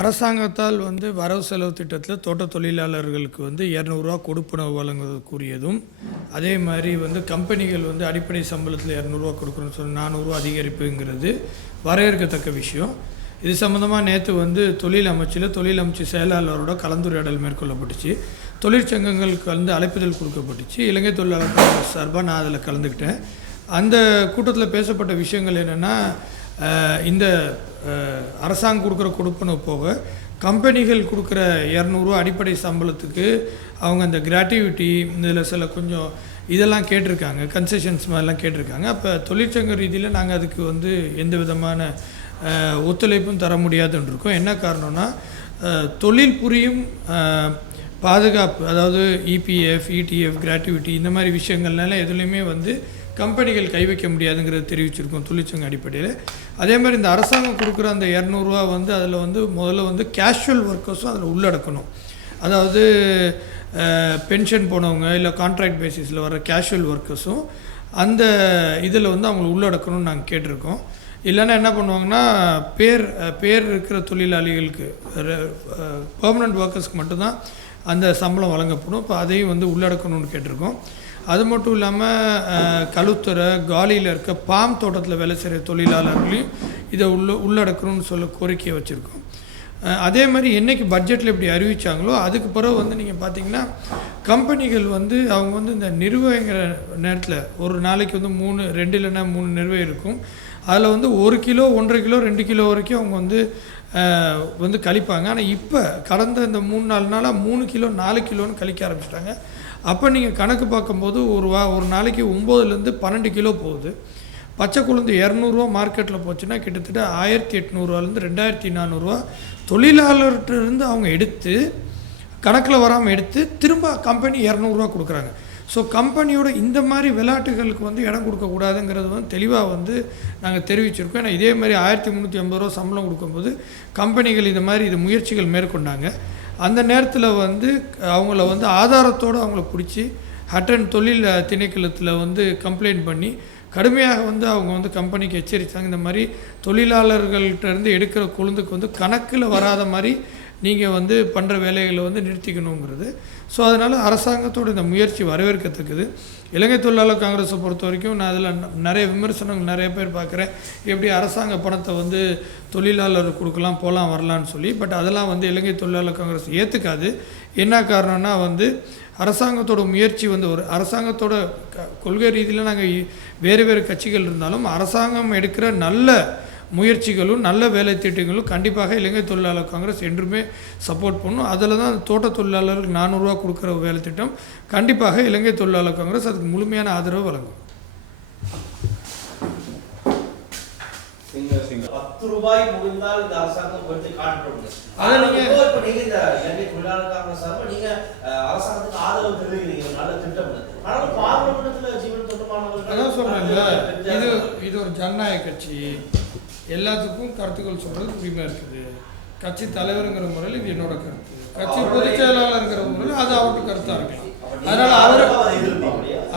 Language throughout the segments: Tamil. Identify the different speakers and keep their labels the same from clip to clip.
Speaker 1: அரசாங்கத்தால் வந்து வரவு செலவு திட்டத்தில் தோட்ட தொழிலாளர்களுக்கு வந்து இரநூறுவா கொடுப்பனவு வழங்குவதற்குரியதும் அதே மாதிரி வந்து கம்பெனிகள் வந்து அடிப்படை சம்பளத்தில் இரநூறுவா கொடுக்கணும்னு சொல்லி நானூறுரூவா அதிகரிப்புங்கிறது வரையறுக்கத்தக்க விஷயம். இது சம்மந்தமாக நேற்று வந்து தொழில் அமைச்சில் தொழில் அமைச்சு செயலாளரோட கலந்துரையாடல் மேற்கொள்ளப்பட்டுச்சு. தொழிற்சங்கங்களுக்கு வந்து அழைப்புதல் கொடுக்கப்பட்டுச்சு. இலங்கை தொழிலாளர் சார்பாக நான் அதில் கலந்துக்கிட்டேன். அந்த கூட்டத்தில் பேசப்பட்ட விஷயங்கள் என்னென்னா இந்த அரசாங்கம் கொடுக்குற கொடுப்பனவு போக கம்பெனிகள் கொடுக்குற இரநூறுவா அடிப்படை சம்பளத்துக்கு அவங்க அந்த கிராட்டிவிட்டி இதில் சில கொஞ்சம் இதெல்லாம் கேட்டிருக்காங்க கன்செஷன்ஸ் மாதிரிலாம் கேட்டிருக்காங்க. அப்போ தொழிற்சங்க ரீதியில் நாங்கள் அதுக்கு வந்து எந்த விதமான ஒத்துழைப்பும் தர முடியாதுன்னு இருக்கோம். என்ன காரணம்னா தொழில் புரியும் பாதுகாப்பு அதாவது இபிஎஃப் இடிஎஃப் கிராட்டிவிட்டி இந்த மாதிரி விஷயங்கள்னால எதுலேயுமே வந்து கம்பெனிகள் கை வைக்க முடியாதுங்கிறத தெரிவிச்சிருக்கோம் தொழிற்சங்க அடிப்படையில். அதே மாதிரி இந்த அரசாங்கம் கொடுக்குற அந்த இரநூறுவா வந்து அதில் வந்து முதல்ல வந்து கேஷுவல் ஒர்க்கர்ஸும் அதில் உள்ளடக்கணும். அதாவது பென்ஷன் போனவங்க இல்லை கான்ட்ராக்ட் பேசிஸில் வர கேஷுவல் ஒர்க்கர்ஸும் அந்த இதில் வந்து அவங்களை உள்ளடக்கணும்னு நாங்கள் கேட்டிருக்கோம். இல்லைன்னா என்ன பண்ணுவாங்கன்னா பேர் பேர் இருக்கிற தொழிலாளிகளுக்கு பெர்மனண்ட் ஒர்க்கர்ஸ்க்கு மட்டும்தான் அந்த சம்பளம் வழங்கப்படும். இப்போ அதையும் வந்து உள்ளடக்கணும்னு கேட்டிருக்கோம். அது மட்டும் இல்லாமல் கழுத்துறை காலியில் இருக்க பாம் தோட்டத்தில் வேலை செய்கிற தொழிலாளர்களையும் இதை உள்ள உள்ளடக்கணும்னு சொல்ல கோரிக்கையை வச்சுருக்கோம். அதே மாதிரி என்னைக்கு பட்ஜெட்டில் இப்படி அறிவிச்சாங்களோ அதுக்கு பிறகு வந்து நீங்கள் பார்த்தீங்கன்னா கம்பெனிகள் வந்து அவங்க வந்து இந்த நிர்வகிக்கிற நேரத்தில் ஒரு நாளைக்கு வந்து மூணு ரெண்டு இல்லைன்னா மூணு நிர்வகம் இருக்கும். அதில் வந்து ஒரு கிலோ ஒன்றரை கிலோ ரெண்டு கிலோ வரைக்கும் அவங்க வந்து வந்து கழிப்பாங்க. ஆனால் இப்போ கடந்த இந்த மூணு நாலு நாளாக மூணு கிலோ நாலு கிலோன்னு கழிக்க ஆரம்பிச்சிட்டாங்க. அப்போ நீங்கள் கணக்கு பார்க்கும்போது ஒரு வா ஒரு நாளைக்கு ஒம்போதுலேருந்து பன்னெண்டு கிலோ போகுது. பச்சை குழந்தை இரநூறுவா மார்க்கெட்டில் போச்சுன்னா கிட்டத்தட்ட ஆயிரத்தி எட்நூறுவாலேருந்து ரெண்டாயிரத்தி நானூறுரூவா தொழிலாளர்கிட்ட இருந்து அவங்க எடுத்து கணக்கில் வராமல் எடுத்து திரும்ப கம்பெனி இரநூறுவா கொடுக்குறாங்க. ஸோ கம்பெனியோட இந்த மாதிரி விளையாட்டுகளுக்கு வந்து இடம் கொடுக்கக்கூடாதுங்கிறது வந்து தெளிவாக வந்து நாங்கள் தெரிவிச்சிருக்கோம். ஏன்னா இதே மாதிரி ஆயிரத்தி முந்நூற்றி ஐம்பது ரூபா சம்பளம் கொடுக்கும்போது கம்பெனிகள் இந்த மாதிரி இது முயற்சிகள் மேற்கொண்டாங்க. அந்த நேரத்தில் வந்து அவங்கள வந்து ஆதாரத்தோடு அவங்கள பிடிச்சி ஹட்டன் தொழில் திணைக்களத்தில் வந்து கம்ப்ளைண்ட் பண்ணி கடுமையாக வந்து அவங்க வந்து கம்பெனிக்கு எச்சரித்தாங்க இந்த மாதிரி தொழிலாளர்கள்ட்ட இருந்து எடுக்கிற கொழுந்துக்கு வந்து கணக்கில் வராத மாதிரி நீங்கள் வந்து பண்ணுற வேலைகளை வந்து நிறுத்திக்கணுங்கிறது. ஸோ அதனால் அரசாங்கத்தோட இந்த முயற்சி வரவேற்கத்துக்குது. இலங்கை தொழிலாளர் காங்கிரஸை பொறுத்த வரைக்கும் நான் அதில் நிறைய விமர்சனங்கள் நிறைய பேர் பார்க்குறேன். எப்படி அரசாங்க பணத்தை வந்து தொழிலாளர் கொடுக்கலாம் போகலாம் வரலான்னு சொல்லி. பட் அதெல்லாம் வந்து இலங்கை தொழிலாளர் காங்கிரஸ் ஏற்றுக்காது என்ன காரணம்னா வந்து அரசாங்கத்தோட முயற்சி வந்து ஒரு அரசாங்கத்தோட க- கொள்கை ரீதியில் நாங்கள் வேறு வேறு கட்சிகள் இருந்தாலும் அரசாங்கம் எடுக்கிற நல்ல முயற்சிகளும் நல்ல வேலை திட்டங்களும் கண்டிப்பாக இலங்கை தொழிலாளர் காங்கிரஸ் என்றுமே சப்போர்ட் பண்ணும். அதில் தான் தோட்ட தொழிலாளர்களுக்கு நானூறுரூவா கொடுக்குற வேலை திட்டம். கண்டிப்பாக இலங்கை தொழிலாளர் காங்கிரஸ் அதுக்கு முழுமையான ஆதரவு வழங்கும்.
Speaker 2: பத்து ரூபாய் முடிந்தால் இந்த அரசாங்கம் உயர்த்தி காட்டுறோம்
Speaker 1: அதை நீங்க-
Speaker 2: இப்ப நீங்க இந்த இலங்கை தொழிலாளர் காங்கிரஸ் சார்பா நீங்க அஹ், அரசாங்கத்துக்கு ஆதரவு தெரிவிக்கிறீங்க. ஒரு நல்ல திட்டம் இது. ஆனாலும் பார்லிமெண்ட்ல ஜீவன் தொண்டமானவர்கள்
Speaker 1: அதான் சொல்கிறேன்ல இது. இது ஒரு ஜனநாயக கட்சி. எல்லாத்துக்கும் கருத்துக்கள் சொல்கிறதுக்கு உரிமை இருக்குது. கட்சி தலைவருங்கிற முறையில் இது என்னோட கருத்து. கட்சி பொதுச் செயலாளருங்கிற முறையில் அது அவர்கிட்ட கருத்தாக இருக்கலாம். அதனால் அவர்?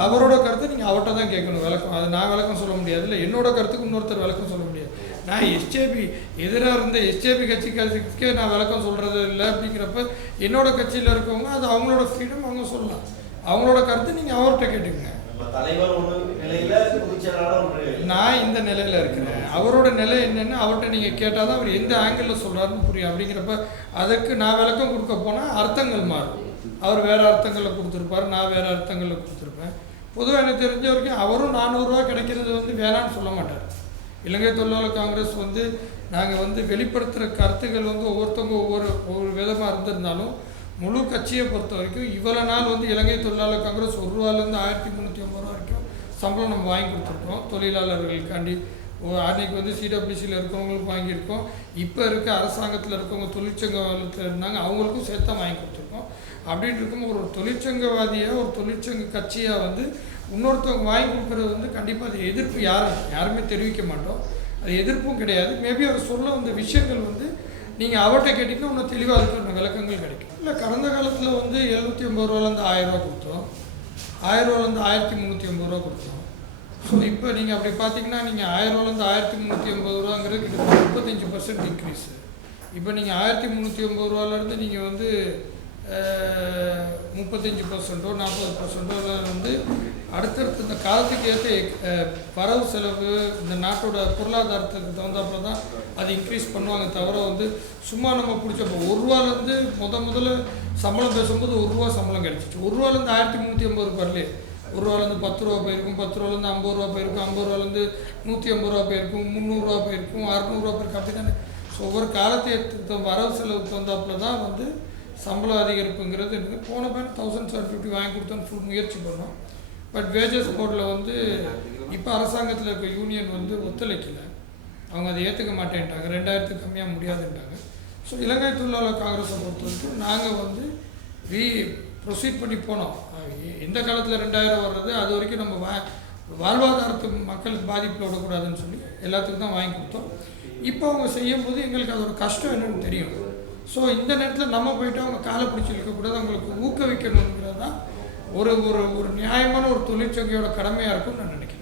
Speaker 1: அவரோட கருத்தை நீங்கள் அவர்கிட்ட தான் கேட்கணும். விளக்கம் அது நான் விளக்கம் சொல்ல முடியாது. இல்லை என்னோட கருத்துக்கு இன்னொருத்தர் விளக்கம் சொல்ல முடியாது. நான் எஸ்ஜேபி எதிராக இருந்த எஸ்ஜேபி கட்சி கட்சிக்கே நான் விளக்கம் சொல்கிறது இல்லை அப்படிங்கிறப்ப என்னோட கட்சியில் இருக்கவங்க அது அவங்களோட ஃப்ரீடம் அவங்க சொல்லலாம். அவங்களோட கருத்தை நீங்கள் அவர்கிட்ட கேட்டுக்கங்க. நான் இந்த நிலையில் இருக்கிறேன். அவரோட நிலை என்னன்னு அவர்கிட்ட நீங்கள் கேட்டால் தான் அவர் எந்த ஆங்கிளில் சொல்கிறாருன்னு புரியும். அப்படிங்கிறப்ப அதுக்கு நான் விளக்கம் கொடுக்க போனால் அர்த்தங்கள் மாறும். அவர் வேறு அர்த்தங்களில் கொடுத்துருப்பாரு நான் வேறு அர்த்தங்களில் கொடுத்துருப்பேன். பொதுவாக எனக்கு தெரிஞ்ச வரைக்கும் அவரும் நானூறுரூவா கிடைக்கிறது வந்து வேணான்னு சொல்ல மாட்டார். இலங்கை தொழிலாளர் காங்கிரஸ் வந்து நாங்கள் வந்து வெளிப்படுத்துகிற கருத்துக்கள் வந்து ஒவ்வொருத்தவங்க ஒவ்வொரு ஒவ்வொரு விதமாக இருந்திருந்தாலும் முழு கட்சியை பொறுத்த வரைக்கும் இவ்வளோ நாள் வந்து இலங்கை தொழிலாளர் காங்கிரஸ் ஒரு ரூபாலேருந்து ஆயிரத்தி முந்நூற்றி ஐம்பது ரூபா வரைக்கும் சம்பளம் நம்ம வாங்கி கொடுத்துருக்கோம். தொழிலாளர்களுக்காண்டி ஓ- அன்னைக்கு வந்து சிடபிள்யூசியில் இருக்கிறவங்களுக்கு வாங்கியிருக்கோம். இப்போ இருக்க அரசாங்கத்தில் இருக்கவங்க தொழிற்சங்கத்தில் இருந்தாங்க அவங்களுக்கும் சேர்த்தா வாங்கி கொடுத்துருக்கோம். அப்படின்னு இருக்கும்போது ஒரு தொழிற்சங்கவாதியாக ஒரு தொழிற்சங்க கட்சியாக வந்து இன்னொருத்தவங்க வாங்கி கொடுக்குறது வந்து கண்டிப்பாக அது எதிர்ப்பு யாரும் யாருமே தெரிவிக்க மாட்டோம். அது எதிர்ப்பும் கிடையாது. மேபி அவர் சொல்ல வந்த விஷயங்கள் வந்து நீங்கள் அவர்கிட்ட கேட்டிங்கன்னா இன்னும் தெளிவாக இருக்கிற விளக்கங்கள் கிடைக்கும். இல்லை கடந்த காலத்தில் வந்து எழுநூற்றி ஐம்பது ரூபாலேருந்து ஆயிரம் ரூபா கொடுத்தோம். ஆயிரம் ரூபாலேருந்து ஆயிரத்தி முந்நூற்றி ஐம்பது ரூபா கொடுத்தோம். ஸோ இப்போ நீங்கள் அப்படி பார்த்தீங்கன்னா நீங்கள் ஆயிரம் ரூபாலேருந்து ஆயிரத்தி முந்நூற்றி ஐம்பது ரூபாங்கிறது கிட்டத்தட்ட முப்பத்தஞ்சு பர்சன்ட் இன்க்ரீஸு இப்போ நீங்கள் ஆயிரத்தி முந்நூற்றி ஒம்பது ரூபாலேருந்து நீங்கள் வந்து முப்பத்தஞ்சு பர்சன்ட்டோ நாற்பது பர்சன்ட்டோ வந்து அடுத்தடுத்து இந்த காலத்துக்கு ஏற்ற வரவு செலவு இந்த நாட்டோட பொருளாதாரத்துக்கு தகுந்தாப்புல தான் அது இன்க்ரீஸ் பண்ணுவாங்க தவிர வந்து சும்மா நம்ம பிடிச்சப்போ ஒரு ரூபாலேருந்து முத முதல்ல சம்பளம் பேசும்போது ஒரு ரூபா சம்பளம் கிடச்சிச்சு. ஒரு ரூபாலேருந்து ஆயிரத்தி முந்நூற்றி ஐம்பது ரூபாயிலே ஒரு ரூபாலேருந்து பத்து ரூபா போயிருக்கும் பத்து ரூபாலேருந்து ஐம்பது ரூபா போயிருக்கும் ஐம்பது ரூபாலேருந்து நூற்றி ஐம்பது ரூபா போயிருக்கும் முந்நூறுரூவா போயிருக்கும் அறநூறுவா போயிருக்கும் அப்படி தானே ஸோ ஒவ்வொரு காலத்தை வரவு செலவுக்கு தகுந்தாப்புல தான் வந்து சம்பள அதிகரிப்புங்கிறது இருக்குது போன பேர் தௌசண்ட் செவன் ஃபிஃப்டி வாங்கி கொடுத்தோன்னு ஃபுல் முயற்சி பண்ணோம். பட் வேஜஸ் போர்டில் வந்து இப்போ அரசாங்கத்தில் இருக்க யூனியன் வந்து ஒத்துழைக்கல. அவங்க அதை ஏற்றுக்க மாட்டேன்ட்டாங்க. ரெண்டாயிரத்துக்கு கம்மியாக முடியாதுன்ட்டாங்க. ஸோ இலங்கை தொழிலாளர் காங்கிரஸை பொறுத்த வரைக்கும் நாங்கள் வந்து ரீ ப்ரொசீட் பண்ணி போனோம். எந்த காலத்தில் ரெண்டாயிரம் வர்றது அது வரைக்கும் நம்ம வா வாழ்வாதாரத்து மக்களுக்கு பாதிப்பில் விடக்கூடாதுன்னு சொல்லி எல்லாத்துக்கும் தான் வாங்கி கொடுத்தோம். இப்போ அவங்க செய்யும்போது எங்களுக்கு அதோட கஷ்டம் என்னன்னு தெரியும். ஸோ இந்த நேரத்தில் நம்ம போயிட்டு அவங்க காலை பிடிச்சி இருக்கக்கூடாது அவங்களுக்கு ஊக்குவிக்கணுங்கிறது தான் ஒரு ஒரு ஒரு நியாயமான ஒரு தொழிற்சங்கையோட கடமையாக இருக்கும்னு